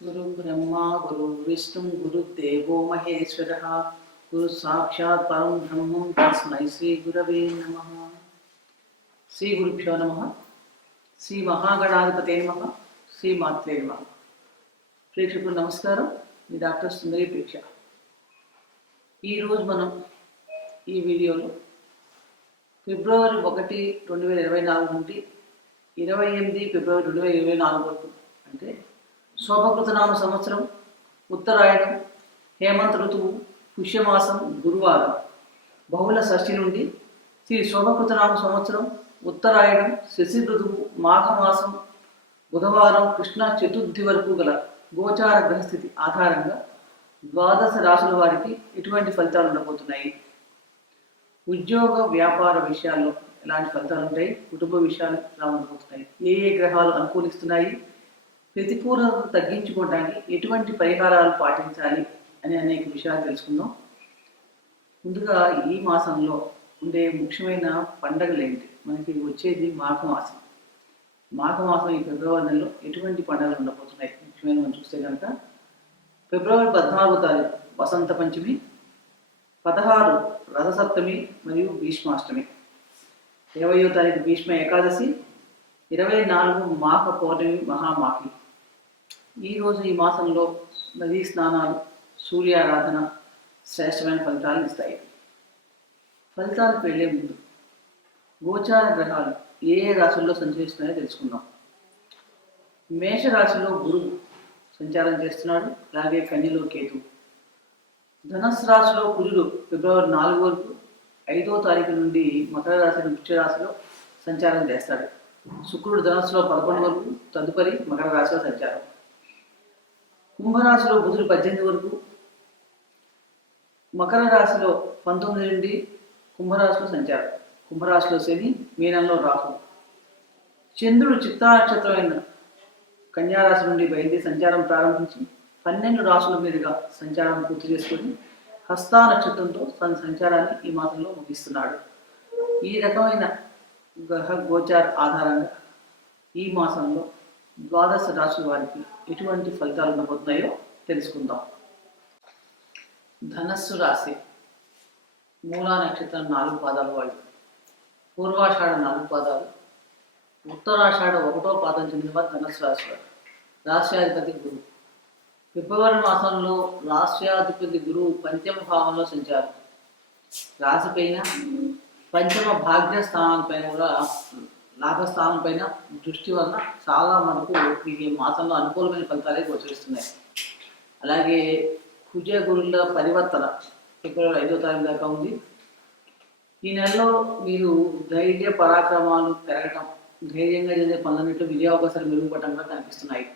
गुरु ब्रह्मा गुरु विष्णु गुरुदेवो महेश्वरः गुरु साक्षात् परं ब्रह्म तस्मै श्री गुरवे नमः। श्री गुरुभ्यो नमः। श्री महागणाधिपते नमः। श्री मात्रे नमः। ప్రేక్షకులు నమస్కారం. మీ డాక్టర్ సుందరి ప్రేక్ష. ఈరోజు మనం ఈ వీడియోలో ఫిబ్రవరి 1, 2024 నుండి 28 ఫిబ్రవరి 2024 వరకు అంటే శోభకృతనామ సంవత్సరం, ఉత్తరాయణం, హేమంత ఋతువు, పుష్యమాసం, గురువారం, బహుళ షష్ఠి నుండి శ్రీ శోభకృతనామ సంవత్సరం, ఉత్తరాయణం, శశి ఋతువు, మాఘమాసం, బుధవారం, కృష్ణ చతుర్థి వరకు గల గోచార గ్రహస్థితి ఆధారంగా ద్వాదశ రాశుల వారికి ఎటువంటి ఫలితాలు ఉండబోతున్నాయి, ఉద్యోగ వ్యాపార విషయాల్లో ఎలాంటి ఫలితాలు ఉంటాయి, కుటుంబ విషయాలు ఎలా ఉండబోతున్నాయి, ఏ గ్రహాలు అనుకూలిస్తున్నాయి, ప్రతికూలతను తగ్గించుకోవడానికి ఎటువంటి పరిహారాలు పాటించాలి అని అనేక విషయాలు తెలుసుకుందాం. ముందుగా ఈ మాసంలో ఉండే ముఖ్యమైన పండుగలు ఏంటి? మనకి వచ్చేది మాఘమాసం. మాఘమాసం ఈ ఫిబ్రవరి నెలలో ఎటువంటి పండుగలు ఉండబోతున్నాయి ముఖ్యమైన మనం చూస్తే కనుక ఫిబ్రవరి 14వ తారీఖు వసంత పంచమి, 16 రథసప్తమి మరియు భీష్మాష్టమి, 20వ తారీఖు భీష్మ ఏకాదశి, 24 మాఘ పౌర్ణమి మహామాఘి. ఈరోజు ఈ మాసంలో నదీ స్నానాలు, సూర్యారాధన శ్రేష్టమైన ఫలితాలను ఇస్తాయి. ఫలితాలకు వెళ్ళే ముందు గోచార గ్రహాలు ఏ రాశుల్లో సంచరిస్తున్నాయో తెలుసుకుందాం. మేషరాశిలో గురువు సంచారం చేస్తున్నాడు, అలాగే కన్యలో కేతు. ధనుస్సు రాశిలో కుజుడు ఫిబ్రవరి 4 వరకు 5వ తారీఖు నుండి మకర రాశి వృశ్చిక రాశిలో సంచారం చేస్తాడు. శుక్రుడు ధనుస్సులో 11 వరకు, తదుపరి మకర రాశిలో సంచారం. కుంభరాశిలో బుధుడు 18 వరకు, మకర రాశిలో 19 నుండి కుంభరాశిలో సంచారం. కుంభరాశిలో శని, మీనంలో రాహు. చంద్రుడు చిత్తా నక్షత్రమైన కన్యారాశి నుండి బయలుదేరి సంచారం ప్రారంభించి 12 రాశుల మీదుగా సంచారం పూర్తి చేసుకొని హస్తా నక్షత్రంతో తన సంచారాన్ని ఈ మాసంలో ముగిస్తున్నాడు. ఈ రకమైన గ్రహ గోచార ఆధారంగా ఈ మాసంలో ద్వాదశ రాశుల వారికి ఎటువంటి ఫలితాలు ఉండబోతున్నాయో తెలుసుకుందాం. ధనస్సు రాశి మూలా నక్షత్రం 4 పాదాలు వాళ్ళు, పూర్వాషాఢ 4 పాదాలు, ఉత్తరాషాఢ 1వ పాదం చెందిన వారు ధనస్సు రాశి వారు. రాష్ట్రాధిపతి గురువు. ఫిబ్రవరి మాసంలో రాష్ట్రాధిపతి గురువు పంచమ భావంలో సంచారం. రాశి పైన, పంచమ భాగ్య స్థానాలపైన కూడా, లాభస్థానం పైన దృష్టి వలన చాలా మనకు ఈ మాసంలో అనుకూలమైన ఫలితాలే గోచరిస్తున్నాయి. అలాగే కుజ గురుల పరివర్తన ఫిబ్రవరి 5వ తారీఖు దాకా ఉంది. ఈ నెలలో మీరు ధైర్య పరాక్రమాలు పెరగటం, ధైర్యంగా చేసే పనులన్నింటిలో విజయ అవకాశాలు మెరుగుపడటంగా కనిపిస్తున్నాయి.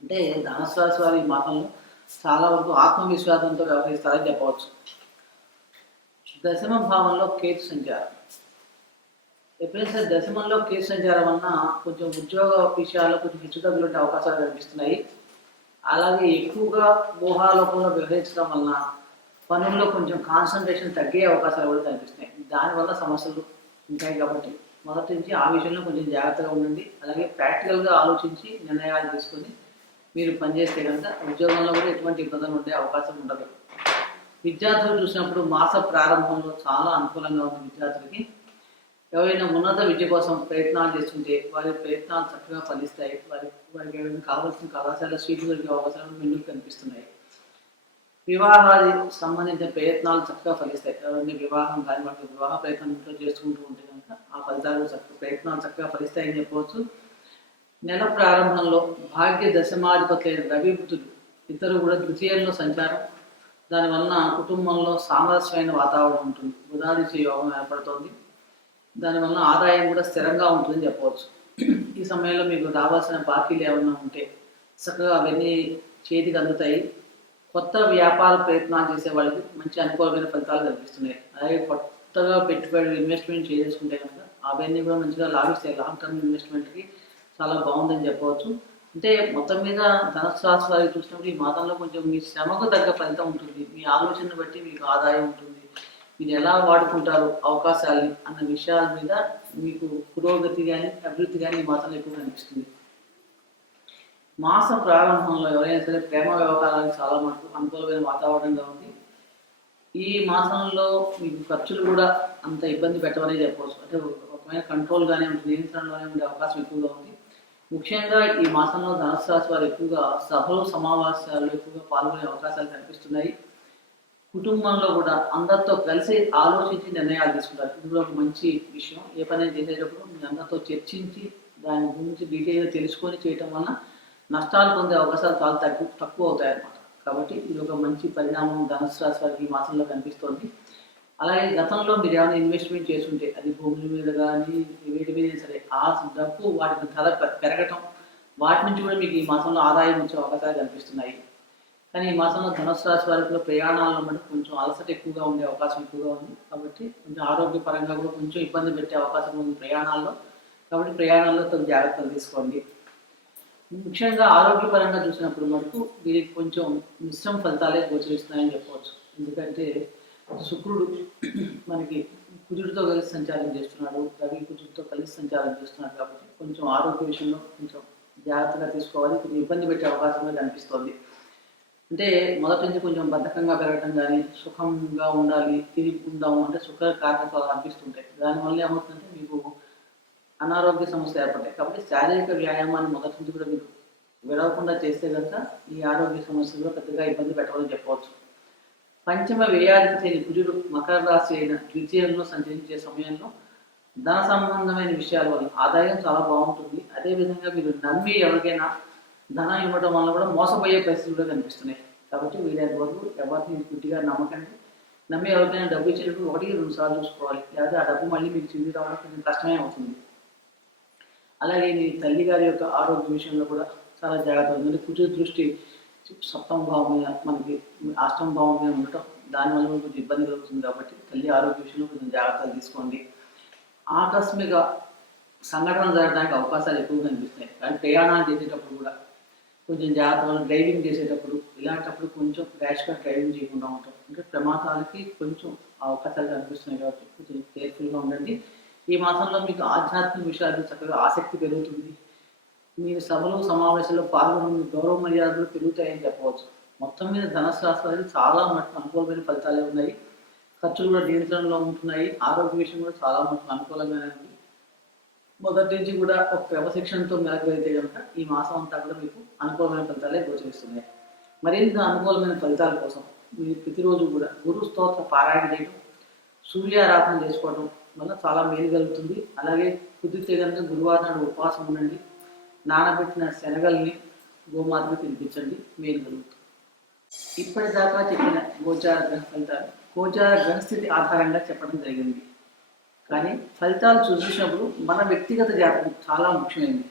అంటే ధనుసు రాశి వారి ఈ మాసంలో చాలా వరకు ఆత్మవిశ్వాసంతో వ్యవహరిస్తారని చెప్పవచ్చు. దశమ భావంలో కేతు సంచారం. ఎప్పుడైనా సరే దశమంలో కేతు సంచారం వలన కొంచెం ఉద్యోగ విషయాల్లో కొంచెం హెచ్చుతగ్గులు ఉండే అవకాశాలు కనిపిస్తున్నాయి. అలాగే ఎక్కువగా ఊహాలోకంలో వ్యవహరించడం వలన పనుల్లో కొంచెం కాన్సన్ట్రేషన్ తగ్గే అవకాశాలు కూడా కనిపిస్తున్నాయి. దానివల్ల సమస్యలు ఉంటాయి. కాబట్టి మొదటి నుంచి ఆ విషయంలో కొంచెం జాగ్రత్తగా ఉండండి. అలాగే ప్రాక్టికల్గా ఆలోచించి నిర్ణయాలు తీసుకొని మీరు పనిచేస్తే కనుక ఉద్యోగంలో కూడా ఎటువంటి ఇబ్బందులు ఉండే అవకాశం ఉండదు. విద్యార్థులు చూసినప్పుడు మాస ప్రారంభంలో చాలా అనుకూలంగా ఉంది. విద్యార్థులకి ఎవరైనా ఉన్నత విద్య కోసం ప్రయత్నాలు చేస్తుంటే వారి ప్రయత్నాలు చక్కగా ఫలిస్తాయి. వారికి ఏమైనా కావాల్సిన కళాశాల సీట్లు దొరికే అవకాశాలు మెండుకు కనిపిస్తున్నాయి. వివాహాది సంబంధించిన ప్రయత్నాలు చక్కగా ఫలిస్తాయి. ఎవరైనా వివాహం కానీ వాటి వివాహ ప్రయత్నం చేసుకుంటూ ఉంటే కనుక ఆ ఫలితాలు ప్రయత్నాలు చక్కగా ఫలిస్తాయని చెప్పవచ్చు. నెల ప్రారంభంలో భాగ్య దశమాధిపతులైన రవి బుధుడు ఇద్దరు కూడా ద్వితీయంలో సంచారం. దానివలన కుటుంబంలో సామరస్యమైన వాతావరణం ఉంటుంది. బుధాదిత్య యోగం ఏర్పడుతోంది. దానివల్ల ఆదాయం కూడా స్థిరంగా ఉంటుందని చెప్పవచ్చు. ఈ సమయంలో మీకు రావాల్సిన బాకీలు ఏమన్నా ఉంటే చక్కగా అవన్నీ చేతికి అందుతాయి. కొత్త వ్యాపార ప్రయత్నాలు చేసే వాళ్ళకి మంచి అనుకూలమైన ఫలితాలు కనిపిస్తున్నాయి. అలాగే కొత్తగా పెట్టుబడి ఇన్వెస్ట్మెంట్ చేసుకుంటే కనుక అవన్నీ కూడా మంచిగా లాభిస్తాయి. లాంగ్ టర్మ్ ఇన్వెస్ట్మెంట్కి చాలా బాగుందని చెప్పవచ్చు. అంటే మొత్తం మీద ధనుసు రాశి వారికి చూసినప్పుడు ఈ మాసంలో కొంచెం మీ శ్రమకు తగ్గ ఫలితం ఉంటుంది. మీ ఆలోచనను బట్టి మీకు ఆదాయం ఉంటుంది. మీరు ఎలా వాడుకుంటారు అవకాశాలని అన్న విషయాల మీద మీకు పురోగతి కానీ అభివృద్ధి కానీ ఈ మాసంలో ఎక్కువ కనిపిస్తుంది. మాస ప్రారంభంలో ఎవరైనా సరే ప్రేమ వ్యవహారానికి చాలా మటుకు అనుకూలమైన వాతావరణంగా ఉంది. ఈ మాసంలో మీకు ఖర్చులు కూడా అంత ఇబ్బంది పెట్టవనే చెప్పవచ్చు. అంటే ఒక రకమైన కంట్రోల్గానే ఉంటుంది, నియంత్రణలోనే ఉండే అవకాశం ఎక్కువగా ఉంది. ముఖ్యంగా ఈ మాసంలో ధనుసు రాశి వారు ఎక్కువగా సభలు సమావేశాల్లో ఎక్కువగా పాల్గొనే అవకాశాలు కనిపిస్తున్నాయి. కుటుంబంలో కూడా అందరితో కలిసి ఆలోచించి నిర్ణయాలు తీసుకుంటారు. ఇది కూడా ఒక మంచి విషయం. ఏ పని చేసేటప్పుడు మీ అందరితో చర్చించి దాని గురించి డీటెయిల్గా తెలుసుకొని చేయటం వలన నష్టాలు పొందే అవకాశాలు చాలా తక్కువ అవుతాయన్నమాట. కాబట్టి ఇది ఒక మంచి పరిణామం ధనుసు రాశి వారికి ఈ మాసంలో కనిపిస్తోంది. అలాగే గతంలో మీరు ఏమైనా ఇన్వెస్ట్మెంట్ చేస్తుంటే అది భూముల మీద కానీ వీటి మీద సరే ఆ డబ్బు వాటికి ధర పెరగటం, వాటి నుంచి కూడా మీకు ఈ మాసంలో ఆదాయం వచ్చే అవకాశాలు కనిపిస్తున్నాయి. కానీ ఈ మాసంలో ధనుసు రాశి వారికి ప్రయాణాలను బట్టి కొంచెం అలసట ఎక్కువగా ఉండే అవకాశం ఎక్కువగా ఉంది. కాబట్టి కొంచెం ఆరోగ్యపరంగా కూడా కొంచెం ఇబ్బంది పెట్టే అవకాశం ఉంది ప్రయాణాల్లో. కాబట్టి ప్రయాణాల్లో కొంచెం జాగ్రత్తలు తీసుకోండి. ముఖ్యంగా ఆరోగ్యపరంగా చూసినప్పుడు మటుకు వీరికి కొంచెం మిశ్రమ ఫలితాలే గోచరిస్తున్నాయని చెప్పవచ్చు. ఎందుకంటే శుక్రుడు మనకి కుజుడితో కలిసి సంచారం చేస్తున్నాడు, రవి కుజుడితో కలిసి సంచారం చేస్తున్నాడు. కాబట్టి కొంచెం ఆరోగ్య విషయంలో కొంచెం జాగ్రత్తగా తీసుకోవాలి. కొంచెం ఇబ్బంది పెట్టే అవకాశం కనిపిస్తోంది. అంటే మొదటి నుంచి కొంచెం బద్ధకంగా పెరగటం కానీ, సుఖంగా ఉండాలి, తిరిగి ఉందాము అంటే సుఖ కారణాలు అనిపిస్తుంటాయి. దానివల్ల ఏమవుతుందంటే మీకు అనారోగ్య సమస్యలు ఏర్పడతాయి. కాబట్టి శారీరక వ్యాయామాన్ని మొదటి నుంచి కూడా మీరు విడవకుండా చేస్తే కనుక ఈ ఆరోగ్య సమస్యలు పెద్దగా ఇబ్బంది పెట్టవని చెప్పవచ్చు. పంచమ వ్యయాధిపతి కుజుడు మకర రాశి అయిన ద్వితీయంలో సంచరించే సమయంలో ధన సంబంధమైన విషయాల వల్ల ఆదాయం చాలా బాగుంటుంది. అదేవిధంగా మీరు నమ్మి ఎవరికైనా ధనం ఇవ్వడం వల్ల కూడా మోసపోయే పరిస్థితులు కూడా కనిపిస్తున్నాయి. కాబట్టి వీలైన వరకు ఎవరిని గుడ్డిగా నమ్మకండి. నమ్మి ఎవరికైనా డబ్బు ఇచ్చేటప్పుడు 1-2 సార్లు చూసుకోవాలి. లేకపోతే ఆ డబ్బు మళ్ళీ మీకు తిరిగి రావడం కొంచెం కష్టమే అవుతుంది. అలాగే మీ తల్లి గారి యొక్క ఆరోగ్య విషయంలో కూడా చాలా జాగ్రత్త ఉంది. కుజ దృష్టి సప్తమ భావం మీద మనకి అష్టమ భావం మీద ఉండటం దానివల్ల కొంచెం ఇబ్బంది కలుగుతుంది. కాబట్టి తల్లి ఆరోగ్య విషయంలో కొంచెం జాగ్రత్తలు తీసుకోండి. ఆకస్మిక సంఘటనలు జరగడానికి అవకాశాలు ఎక్కువగా కనిపిస్తాయి. కానీ ప్రయాణాలు చేసేటప్పుడు కూడా కొంచెం జాగ్రత్తగా, డ్రైవింగ్ చేసేటప్పుడు ఇలాంటప్పుడు కొంచెం ర్యాష్గా డ్రైవింగ్ చేయకుండా ఉంటాం. అంటే ప్రమాదాలకి కొంచెం అవకాశాలు కనిపిస్తున్నాయి. కాబట్టి కొంచెం కేర్ఫుల్గా ఉండండి. ఈ మాసంలో మీకు ఆధ్యాత్మిక విషయాలు చక్కగా ఆసక్తి పెరుగుతుంది. మీరు సభలు సమావేశాల్లో పాల్గొని గౌరవ మర్యాదలు పెరుగుతాయని చెప్పవచ్చు. మొత్తం మీద ధనుసు రాశి వారికి చాలా మటుకు అనుకూలమైన ఫలితాలే ఉన్నాయి. ఖర్చులు కూడా నియంత్రణలో ఉంటున్నాయి. ఆరోగ్య విషయం కూడా చాలా మటుకు అనుకూలంగానే ఉంది. మొదటి నుంచి కూడా ఒక క్రమశిక్షణతో మెలగలిగితే కనుక ఈ మాసం అంతా కూడా మీకు అనుకూలమైన ఫలితాలే గోచరిస్తున్నాయి. మరింత అనుకూలమైన ఫలితాల కోసం మీరు ప్రతిరోజు కూడా గురు స్తోత్ర పారాయణ చేయడం, సూర్యారాధన చేసుకోవడం వల్ల చాలా మేలు కలుగుతుంది. అలాగే కుదిరితే కనుక గురువారం నాడు ఉపవాసం ఉండండి. నానబెట్టిన శనగల్ని గోమాతకు తినిపించండి, మేలు కలుగుతుంది. ఇప్పటిదాకా చెప్పిన గోచార గ్రహ ఫలితాలు గోచార గ్రహస్థితి ఆధారంగా చెప్పడం జరిగింది. కానీ ఫలితాలు చూసినప్పుడు మన వ్యక్తిగత జాతకం చాలా ముఖ్యమైనది.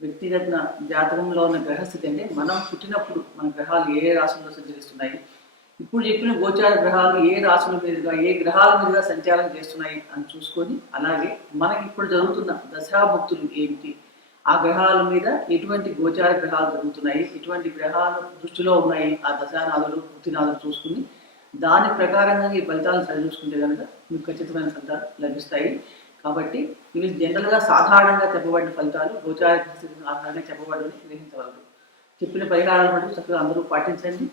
వ్యక్తిగత జాతకంలో ఉన్న గ్రహస్థితి అంటే మనం పుట్టినప్పుడు మన గ్రహాలు ఏ రాశుల్లో సంచరిస్తున్నాయి, ఇప్పుడు చెప్పిన గోచార గ్రహాలు ఏ రాశుల మీదుగా ఏ గ్రహాల మీదుగా సంచారం చేస్తున్నాయి అని చూసుకొని, అలాగే మనకి ఇప్పుడు జరుగుతున్న దశాభక్తులు ఏమిటి, ఆ గ్రహాల మీద ఎటువంటి గోచార గ్రహాలు జరుగుతున్నాయి, ఎటువంటి గ్రహాలు దృష్టిలో ఉన్నాయి, ఆ దశానాథులు భక్తినాథులు చూసుకుని దాని ప్రకారంగా ఈ ఫలితాలను సరిచూసుకుంటే కనుక మీకు ఖచ్చితమైన ఫలితాలు లభిస్తాయి. కాబట్టి ఇవి జనరల్గా సాధారణంగా చెప్పబడిన ఫలితాలు గోచార ఆధారంగా చెప్పబడని గ్రహించగలరు. చెప్పిన పరిహారాలు మటుకు చక్కగా అందరూ పాటించండి.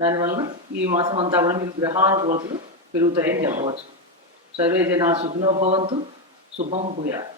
దానివల్ల ఈ మాసం అంతా కూడా మీకు గ్రహానుకూలతలు పెరుగుతాయని చెప్పవచ్చు. సర్వే జనా సుఖినో భవంతు. శుభం భూయాత్.